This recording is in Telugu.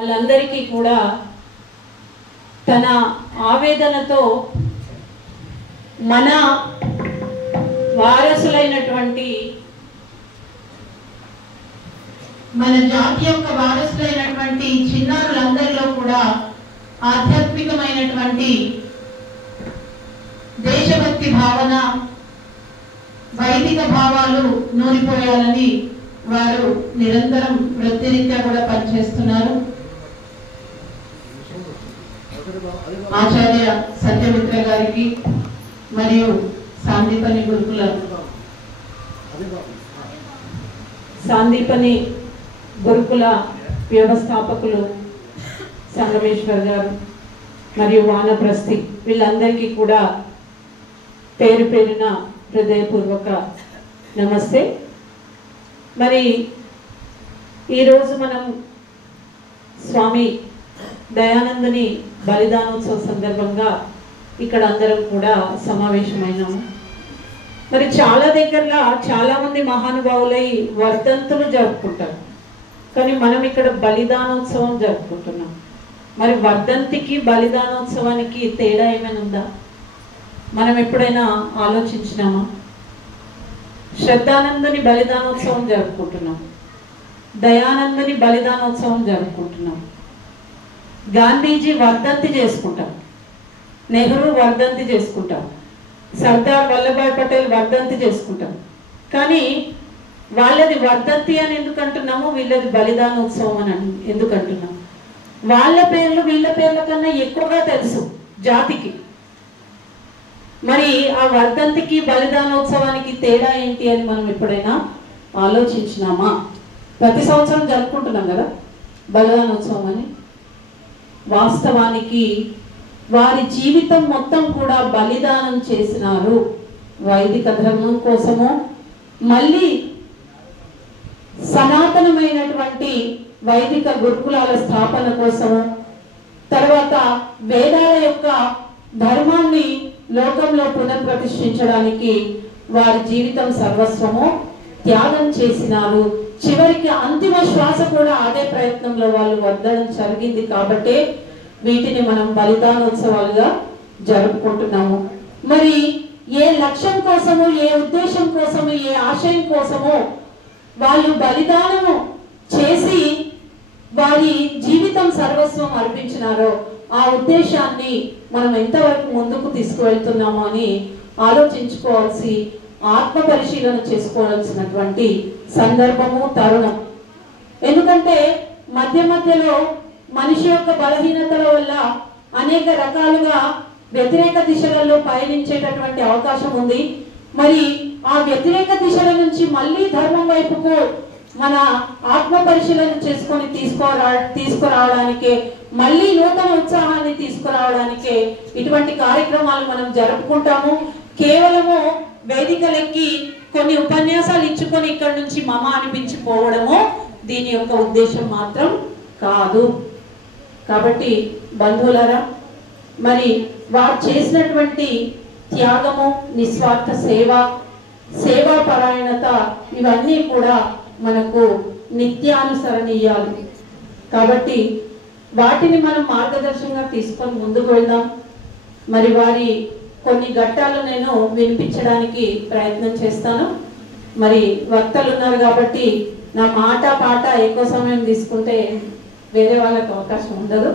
వాళ్ళందరికీ కూడా తన ఆవేదనతో మన వారసులైనటువంటి మన జాతి యొక్క వారసులైనటువంటి చిన్నారులందరిలో కూడా ఆధ్యాత్మికమైనటువంటి దేశభక్తి భావన, వైదిక భావాలు నూరిపోయాలని వారు నిరంతరం వృత్తిరీత్యా కూడా పనిచేస్తున్నారు. ఆచార్య సత్యమిత్ర గారికి మరియు సాందీపని గురుకుల వ్యవస్థాపకులు సంగమేశ్వర్ గారు మరియు వానప్రస్థి వీళ్ళందరికీ కూడా పేరు పేరున హృదయపూర్వక నమస్తే. మరి ఈరోజు మనం స్వామి దయానందుని బలిదానోత్సవ సందర్భంగా ఇక్కడ అందరం కూడా సమావేశమైనాము. మరి చాలా దగ్గరలో చాలామంది మహానుభావులై వర్ధంతులు జరుపుకుంటారు, కానీ మనం ఇక్కడ బలిదానోత్సవం జరుపుకుంటున్నాం. మరి వర్ధంతికి బలిదానోత్సవానికి తేడా ఏమైనా ఉందా? మనం ఎప్పుడైనా ఆలోచించినామా? శ్రద్ధానందుని బలిదానోత్సవం జరుపుకుంటున్నాం, దయానందుని బలిదానోత్సవం జరుపుకుంటున్నాం, గాంధీజీ వర్ధంతి చేసుకుంటాం, నెహ్రూ వర్ధంతి చేసుకుంటాం, సర్దార్ వల్లభాయ్ పటేల్ వర్ధంతి చేసుకుంటాం. కానీ వాళ్ళది వర్ధంతి అని ఎందుకు అంటున్నాము, వీళ్ళది బలిదానోత్సవం అని ఎందుకు అంటున్నాం? వాళ్ళ పేర్లు వీళ్ళ పేర్ల కన్నా ఎక్కువగా తెలుసు జాతికి. మరి ఆ వర్ధంతికి బలిదానోత్సవానికి తేడా ఏంటి అని మనం ఎప్పుడైనా ఆలోచించినామా? ప్రతి సంవత్సరం జరుపుకుంటున్నాం కదా బలిదానోత్సవం అని. వాస్తవానికి వారి జీవితం మొత్తం కూడా బలిదానం చేసినారు. వైదిక ధర్మం కోసము, మళ్ళీ సనాతనమైనటువంటి వైదిక గురుకులాల స్థాపన కోసము, తర్వాత వేదాల యొక్క ధర్మాన్ని లోకంలో పునఃప్రతిష్ఠించడానికి వారి జీవితం సర్వస్వము త్యాగం చేసినారు. చివరికి అంతిమ శ్వాస కూడా అదే ప్రయత్నంలో వాళ్ళు వదలడం జరిగింది. కాబట్టి వీటిని మనం బలిదానోత్సవాలుగా జరుపుకుంటున్నాము. మరి ఏ లక్ష్యం కోసము, ఏ ఉద్దేశం కోసము, ఏ ఆశయం కోసమో వాళ్ళు బలిదానము చేసి వారి జీవితం సర్వస్వం అర్పించినారో ఆ ఉద్దేశాన్ని మనం ఎంతవరకు ముందుకు తీసుకువెళ్తున్నామో అని ఆలోచించుకోవాల్సి, ఆత్మ పరిశీలన చేసుకోవాల్సినటువంటి సందర్భము, తరుణం. ఎందుకంటే మధ్య మధ్యలో మనిషి యొక్క బలహీనతల వల్ల అనేక రకాలుగా వ్యతిరేక దిశలలో పయనించేటటువంటి అవకాశం ఉంది. మరి ఆ వ్యతిరేక దిశల నుంచి మళ్ళీ ధర్మం వైపుకు మన ఆత్మ పరిశీలన చేసుకొని తీసుకురావడానికే, మళ్ళీ నూతన ఉత్సాహాన్ని తీసుకురావడానికే ఇటువంటి కార్యక్రమాలు మనం జరుపుకుంటాము. కేవలము వేదికలెక్కి కొన్ని ఉపన్యాసాలు ఇచ్చుకొని ఇక్కడ నుంచి మమ అనిపించిపోవడము దీని యొక్క ఉద్దేశం మాత్రం కాదు. కాబట్టి బంధువులారా, మరి వారు చేసినటువంటి త్యాగము, నిస్వార్థ సేవ, సేవా పరాయణత ఇవన్నీ కూడా మనకు నిత్యానుసరణీయాలు. కాబట్టి వాటిని మనం మార్గదర్శనంగా తీసుకొని ముందుకు వెళ్దాం. మరి వారి కొన్ని ఘట్టాలు నేను వినిపించడానికి ప్రయత్నం చేస్తాను. మరి వక్తలు ఉన్నారు కాబట్టి నా మాట పాట ఎక్కువ సమయం తీసుకుంటే వేరే వాళ్ళకి అవకాశం ఉండదు.